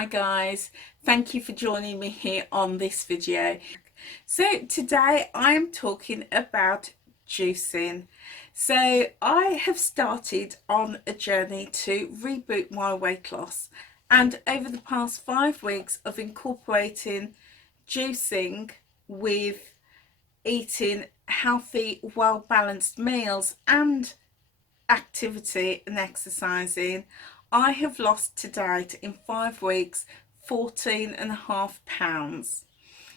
Hi guys, thank you for joining me here on this video. So today I'm talking about juicing. So I have started on a journey to reboot my weight loss, and over the past 5 weeks of incorporating juicing with eating healthy, well-balanced meals and activity and exercising, I have lost to date in 5 weeks 14.5 pounds.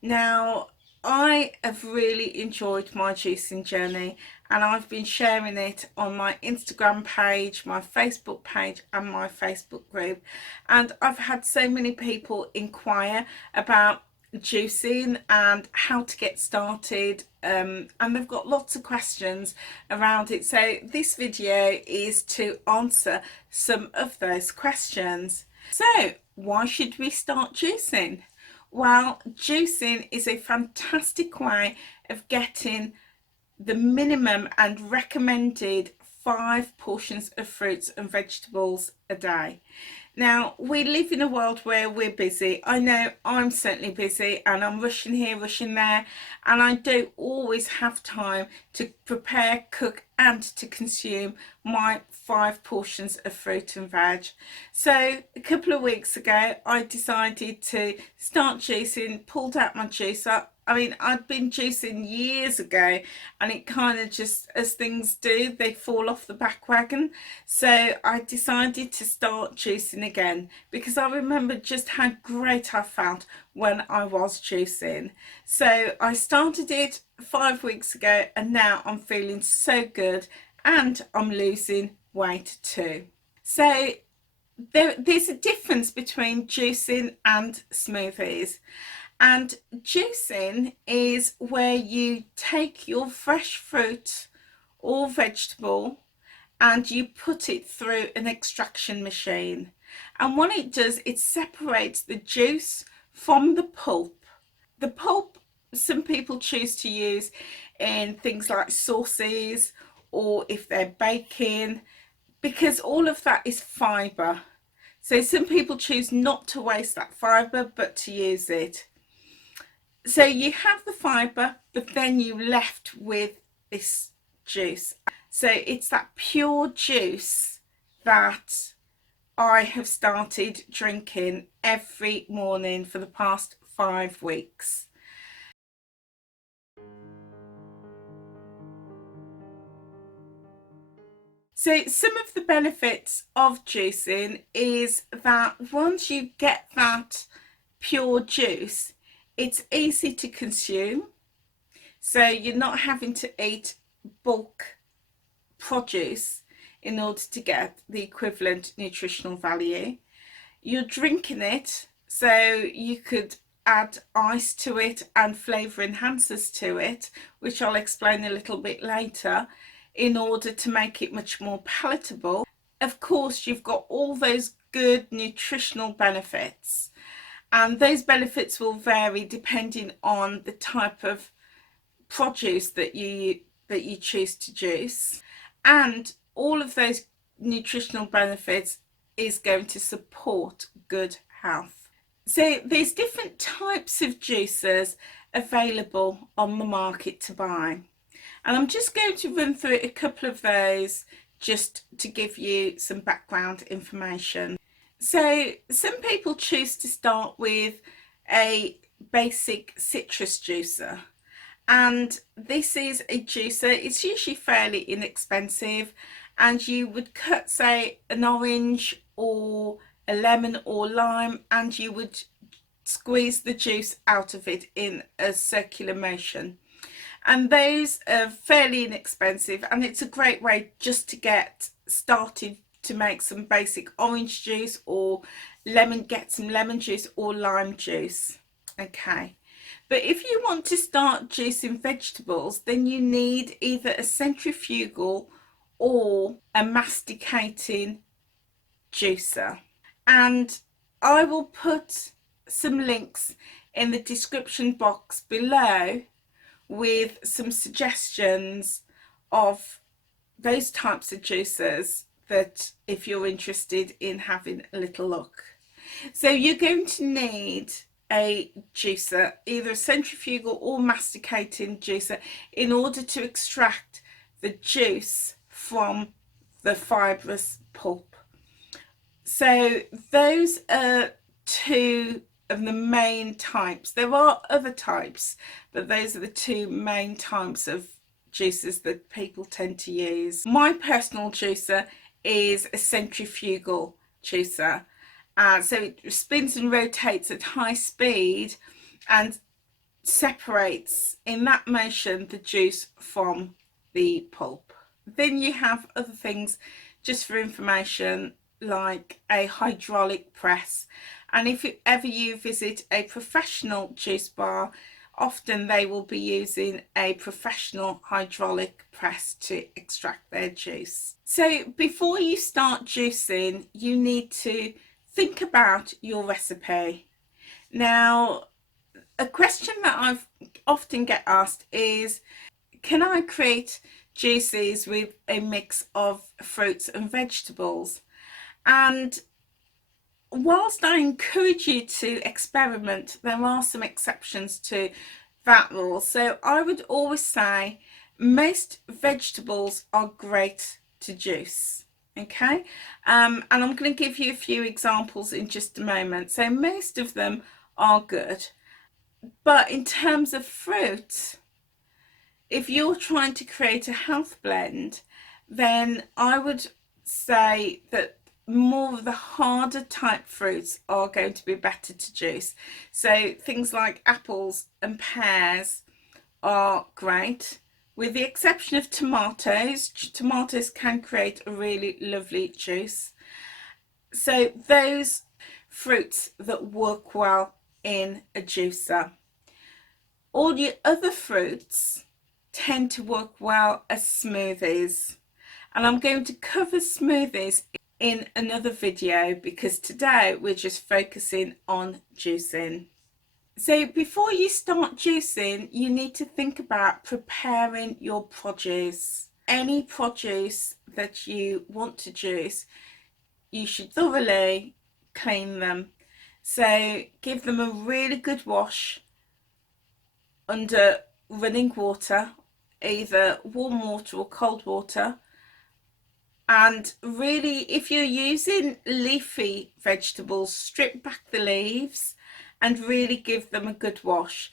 Now, I have really enjoyed my juicing journey, and I've been sharing it on my Instagram page, my Facebook page and my Facebook group, and I've had so many people inquire about juicing and how to get started, and they've got lots of questions around it. So this video is to answer some of those questions. So why should we start juicing? Well, juicing is a fantastic way of getting the minimum and recommended 5 portions of fruits and vegetables a day. Now, we live in a world where we're busy. I know I'm certainly busy, and I'm rushing here, rushing there, and I don't always have time to prepare, cook and to consume my 5 portions of fruit and veg. So a couple of weeks ago I decided to start juicing, pulled out my juicer. I mean, I'd been juicing years ago, and it kind of just, as things do, they fall off the back wagon. So I decided to start juicing again, because I remember just how great I felt when I was juicing. So I started it 5 weeks ago, and now I'm feeling so good, and I'm losing weight too. So there's a difference between juicing and smoothies. And juicing is where you take your fresh fruit or vegetable and you put it through an extraction machine. And what it does, it separates the juice from the pulp. The pulp, some people choose to use in things like sauces, or if they're baking, because all of that is fibre. So some people choose not to waste that fibre, but to use it. So you have the fibre, but then you're left with this juice. So it's that pure juice that I have started drinking every morning for the past 5 weeks. So some of the benefits of juicing is that once you get that pure juice, it's easy to consume. So you're not having to eat bulk produce in order to get the equivalent nutritional value. You're drinking it, so you could add ice to it and flavour enhancers to it, which I'll explain a little bit later, in order to make it much more palatable. Of course, you've got all those good nutritional benefits, and those benefits will vary depending on the type of produce that you choose to juice, and all of those nutritional benefits is going to support good health. So there's different types of juicers available on the market to buy, and I'm just going to run through a couple of those just to give you some background information. So some people choose to start with a basic citrus juicer, and this is a juicer. It's usually fairly inexpensive, and you would cut, say, an orange or a lemon or lime, and you would squeeze the juice out of it in a circular motion. And those are fairly inexpensive, and it's a great way just to get started to make some basic orange juice, or get some lemon juice or lime juice. Okay, but if you want to start juicing vegetables, then you need either a centrifugal or a masticating juicer, and I will put some links in the description box below with some suggestions of those types of juicers, that if you're interested in having a little look. So you're going to need a juicer, either a centrifugal or masticating juicer, in order to extract the juice from the fibrous pulp. So those are two of the main types. There are other types, but those are the two main types of juicers that people tend to use. My personal juicer is a centrifugal juicer. So it spins and rotates at high speed and separates in that motion the juice from the pulp. Then you have other things, just for information, like a hydraulic press. And if ever you visit a professional juice bar, often they will be using a professional hydraulic press to extract their juice. So before you start juicing, you need to think about your recipe. Now, a question that I've often get asked is, can I create juices with a mix of fruits and vegetables? And whilst I encourage you to experiment, there are some exceptions to that rule. So I would always say most vegetables are great to juice. Okay, and I'm going to give you a few examples in just a moment. So most of them are good, but in terms of fruit, if you're trying to create a health blend, then I would say that more of the harder type fruits are going to be better to juice. So things like apples and pears are great, with the exception of tomatoes. Tomatoes can create a really lovely juice. So those fruits that work well in a juicer. All the other fruits tend to work well as smoothies, and I'm going to cover smoothies in another video because today we're just focusing on juicing. So before you start juicing, you need to think about preparing your produce. Any produce that you want to juice, you should thoroughly clean them. So give them a really good wash under running water, either warm water or cold water. And really, if you're using leafy vegetables, strip back the leaves and really give them a good wash.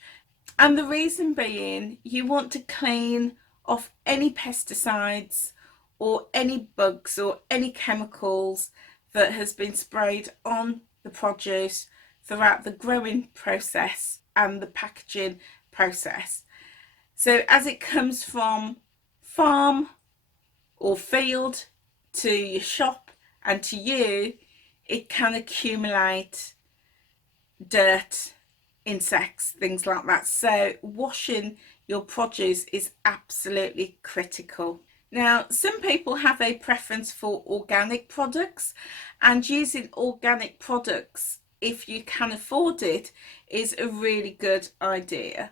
And the reason being, you want to clean off any pesticides or any bugs or any chemicals that has been sprayed on the produce throughout the growing process and the packaging process. So as it comes from farm or field to your shop and to you, it can accumulate dirt, insects, things like that. So washing your produce is absolutely critical. Now, some people have a preference for organic products, and using organic products, if you can afford it, is a really good idea.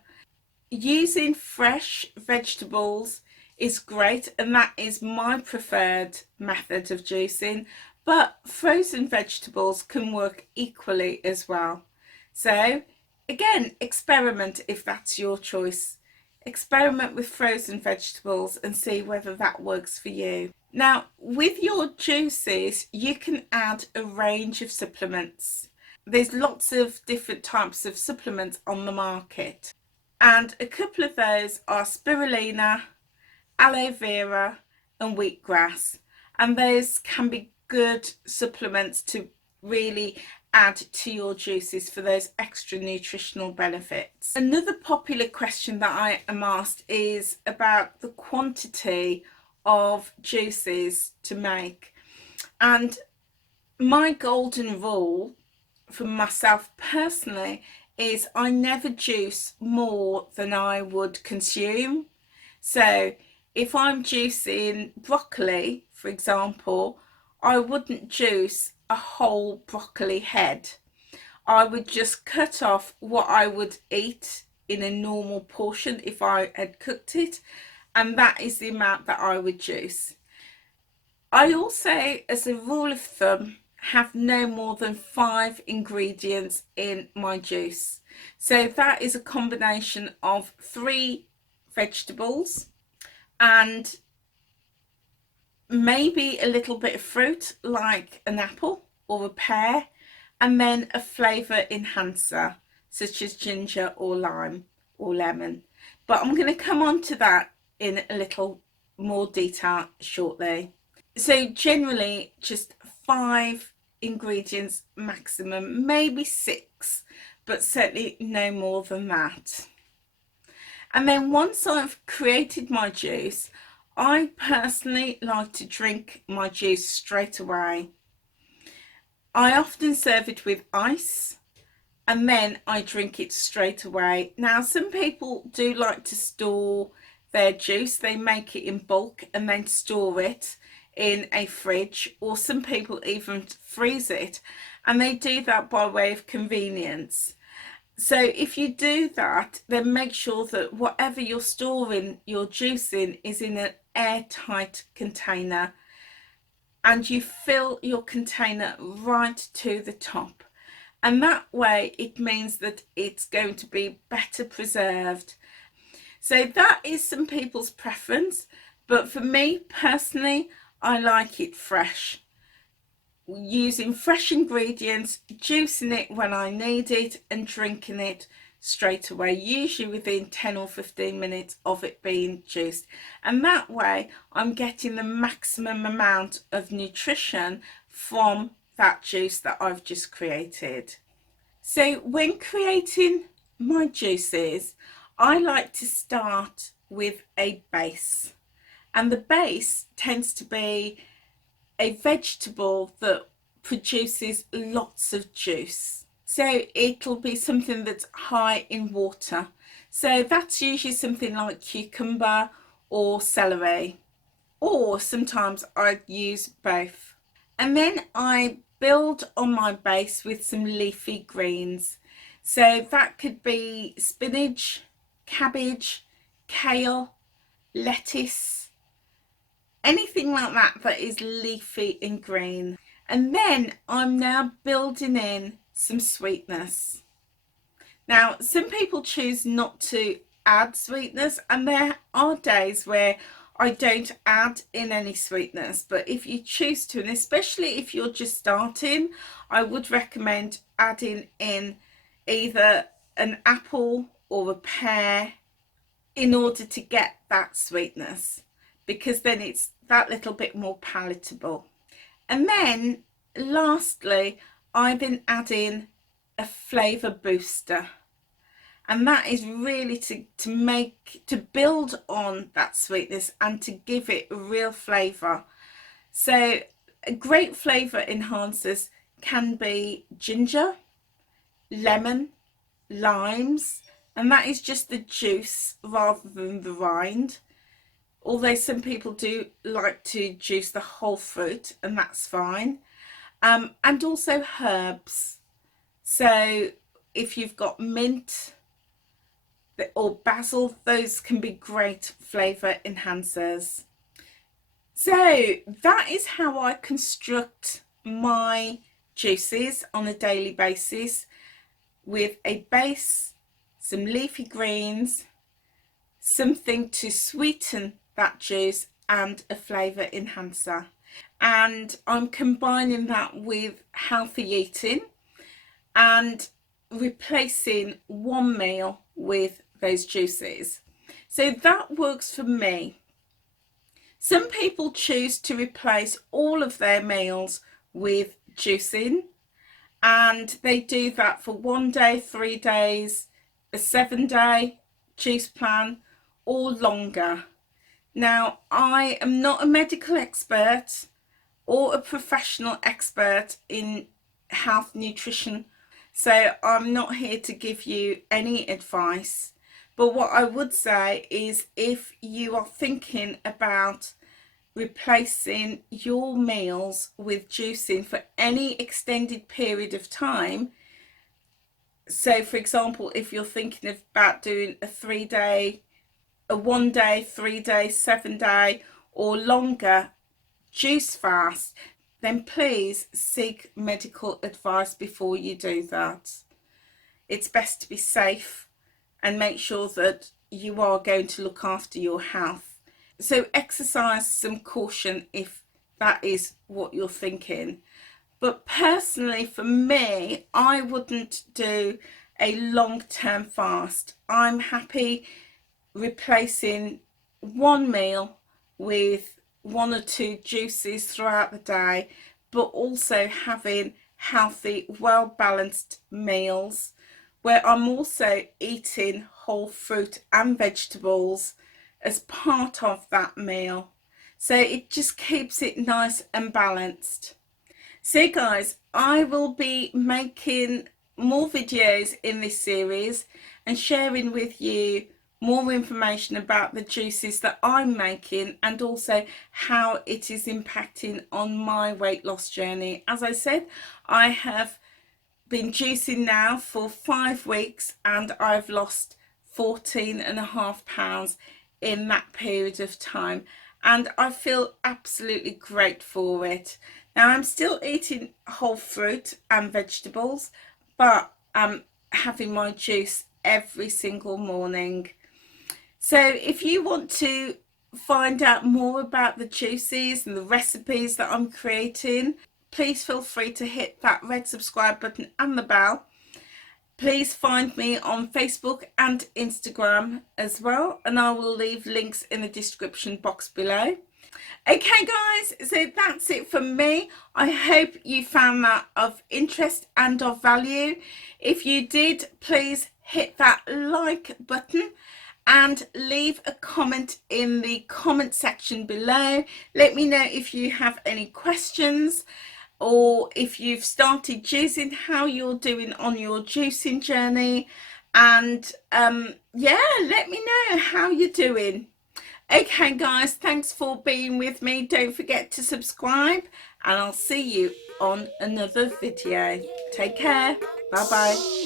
Using fresh vegetables is great, and that is my preferred method of juicing, but frozen vegetables can work equally as well. So again, experiment if that's your choice. Experiment with frozen vegetables and see whether that works for you. Now, with your juices, you can add a range of supplements. There's lots of different types of supplements on the market, and a couple of those are spirulina, aloe vera and wheatgrass, and those can be good supplements to really add to your juices for those extra nutritional benefits. Another popular question that I am asked is about the quantity of juices to make, and my golden rule for myself personally is I never juice more than I would consume. So if I'm juicing broccoli, for example, I wouldn't juice a whole broccoli head. I would just cut off what I would eat in a normal portion if I had cooked it, and that is the amount that I would juice. I also, as a rule of thumb, have no more than 5 ingredients in my juice. So that is a combination of 3 vegetables and maybe a little bit of fruit like an apple or a pear, and then a flavour enhancer such as ginger or lime or lemon. But I'm going to come on to that in a little more detail shortly. So generally just 5 ingredients maximum, maybe 6, but certainly no more than that. And then once I've created my juice, I personally like to drink my juice straight away. I often serve it with ice and then I drink it straight away. Now, some people do like to store their juice. They make it in bulk and then store it in a fridge, or some people even freeze it, and they do that by way of convenience. So if you do that, then make sure that whatever you're storing your juice in is in an airtight container, and you fill your container right to the top. And that way it means that it's going to be better preserved. So that is some people's preference, but for me personally, I like it fresh. Using fresh ingredients, juicing it when I need it and drinking it straight away, usually within 10 or 15 minutes of it being juiced. And that way I'm getting the maximum amount of nutrition from that juice that I've just created. So when creating my juices, I like to start with a base, and the base tends to be a vegetable that produces lots of juice. So it'll be something that's high in water. So that's usually something like cucumber or celery, or sometimes I use both. And then I build on my base with some leafy greens. So that could be spinach, cabbage, kale, lettuce, anything like that that is leafy and green. And then I'm now building in some sweetness. Now, some people choose not to add sweetness, and there are days where I don't add in any sweetness, but if you choose to, and especially if you're just starting, I would recommend adding in either an apple or a pear in order to get that sweetness, because then it's that little bit more palatable. And then lastly, I then add in a flavour booster, and that is really to build on that sweetness and to give it a real flavour. So a great flavour enhancers can be ginger, lemon, limes, and that is just the juice rather than the rind, although some people do like to juice the whole fruit, and that's fine. And also herbs. So if you've got mint or basil, those can be great flavour enhancers. So that is how I construct my juices on a daily basis, with a base, some leafy greens, something to sweeten that juice, and a flavour enhancer. And I'm combining that with healthy eating and replacing one meal with those juices. So that works for me. Some people choose to replace all of their meals with juicing, and they do that for 1 day, 3 days, a 7-day juice plan, or longer. Now, I am not a medical expert or a professional expert in health nutrition, so I'm not here to give you any advice. But what I would say is, if you are thinking about replacing your meals with juicing for any extended period of time, so for example, if you're thinking about doing a 3-day, a 1 day, 3 day, 7 day or longer juice fast, then please seek medical advice before you do that. It's best to be safe and make sure that you are going to look after your health. So exercise some caution if that is what you're thinking. But personally, for me, I wouldn't do a long-term fast. I'm happy replacing one meal with one or two juices throughout the day, but also having healthy, well-balanced meals where I'm also eating whole fruit and vegetables as part of that meal. So it just keeps it nice and balanced. So guys, I will be making more videos in this series and sharing with you more information about the juices that I'm making and also how it is impacting on my weight loss journey. As I said, I have been juicing now for 5 weeks and I've lost 14.5 pounds in that period of time, and I feel absolutely great for it. Now I'm still eating whole fruit and vegetables, but I'm having my juice every single morning. So if you want to find out more about the juices and the recipes that I'm creating, please feel free to hit that red subscribe button and the bell. Please find me on Facebook and Instagram as well, and I will leave links in the description box below. Okay guys, so that's it from me. I hope you found that of interest and of value. If you did, please hit that like button and leave a comment in the comment section below. Let me know if you have any questions, or if you've started juicing, how you're doing on your juicing journey, and yeah, let me know how you're doing. Okay guys, thanks for being with me. Don't forget to subscribe, and I'll see you on another video. Take care. Bye bye.